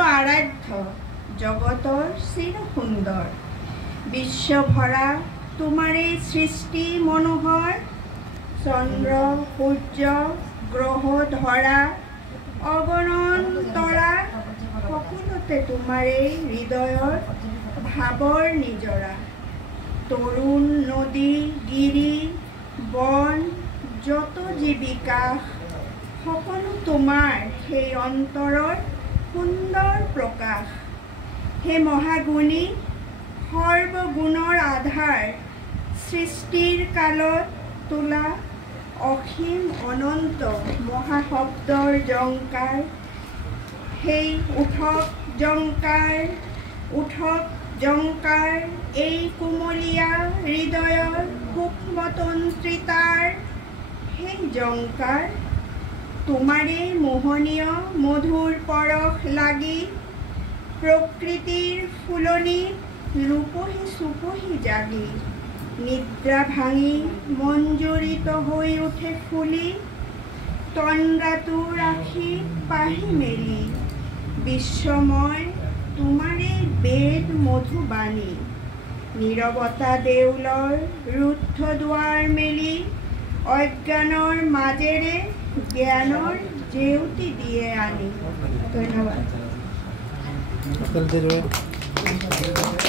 আৰাধ্য জগতৰ চিৰ সুন্দৰ বিশ্বভৰা তোমাৰে সৃষ্টি মনোহৰ চন্দ্ৰ সূৰ্য গ্ৰহ ধৰা অগণন তৰা সকলোতে তোমাৰে হৃদয়ৰ ভাৱৰ নিজৰা তৰুণ নদী গিৰি বন যত জীৱিকা সকলো তোমাৰ সেই অন্তৰৰ সুন্দৰ প্ৰকাশ হে মহাগুণী সৰ্বগুণৰ আধাৰ সৃষ্টিৰ কালত তোলা অসীম অনন্ত মহাশব্দৰ জংকাৰ সেই উঠক জংকাৰ এই কুমলীয়া হৃদয়ৰ সূক্ষ্মতন্ত্ৰিতাৰ সেই জংকাৰ তোমাৰে মোহনীয় মধুৰ পৰশ লাগি প্ৰকৃতিৰ ফুলনি ৰূপহী চুপহী জাগি নিদ্ৰা ভাঙি মঞ্জুৰিত হৈ উঠে ফুলি তন্দ্ৰাটোৰ আখি পাহি মেলি বিশ্বময় তোমাৰে বেদ মধুবাণী নীৰৱতা দেউলৰ ৰুদ্ধ দুৱাৰ মেলি অজ্ঞানৰ মাজেৰে জ্ঞানৰ জেউতি দিয়ে আনি ধন্যবাদ।